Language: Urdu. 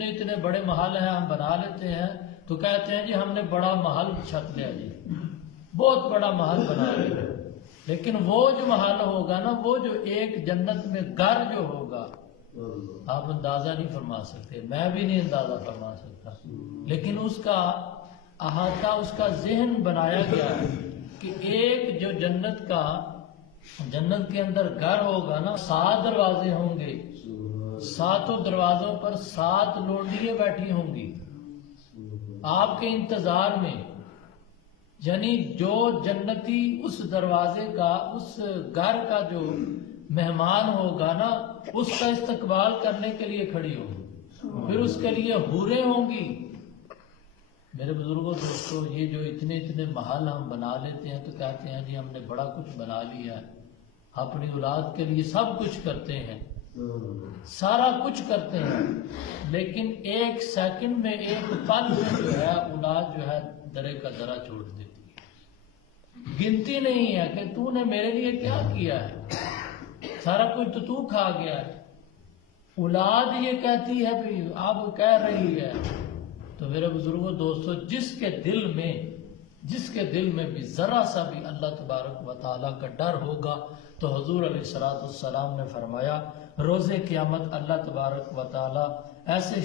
اتنے اتنے بڑے محل ہیں ہم بنا لیتے ہیں، تو کہتے ہیں جی ہم نے بڑا محل چھت لیا جی، بہت بڑا محل بنا لیا، لیکن وہ جو محل ہوگا نا، وہ جو ایک جنت میں گھر جو ہوگا آپ اندازہ نہیں فرما سکتے، میں بھی نہیں اندازہ فرما سکتا، لیکن اس کا احاطہ، اس کا ذہن بنایا گیا ہے کہ ایک جو جنت کے اندر گھر ہوگا نا، 7 دروازے ہوں گے، 7 دروازوں پر 7 لونڈیاں بیٹھی ہوں گی آپ کے انتظار میں، یعنی جو جنتی اس دروازے کا، اس گھر کا جو مہمان ہوگا نا، اس کا استقبال کرنے کے لیے کھڑی ہوگی، پھر اس کے لیے حوریں ہوں گی۔ میرے بزرگوں دوستو، یہ جو اتنے اتنے محل ہم بنا لیتے ہیں تو کہتے ہیں جی ہم نے بڑا کچھ بنا لیا ہے، اپنی اولاد کے لیے سب کچھ کرتے ہیں، سارا کچھ کرتے ہیں، لیکن ایک سیکنڈ میں، ایک پل میں جو ہے اولاد جو ہے درے کا درا چھوڑ دیتی ہے، گنتی نہیں ہے کہ تو نے میرے لیے کیا کیا ہے، سارا کچھ تو کھا گیا ہے۔ اولاد یہ کہتی ہے بھی، اب کہہ رہی ہے، تو میرے بزرگوں دوستو، جس کے دل میں بھی ذرا سا بھی اللہ تبارک و تعالیٰ کا ڈر ہوگا، تو حضور علیہ الصلوۃ والسلام نے فرمایا روز قیامت اللہ تبارک و تعالیٰ ایسے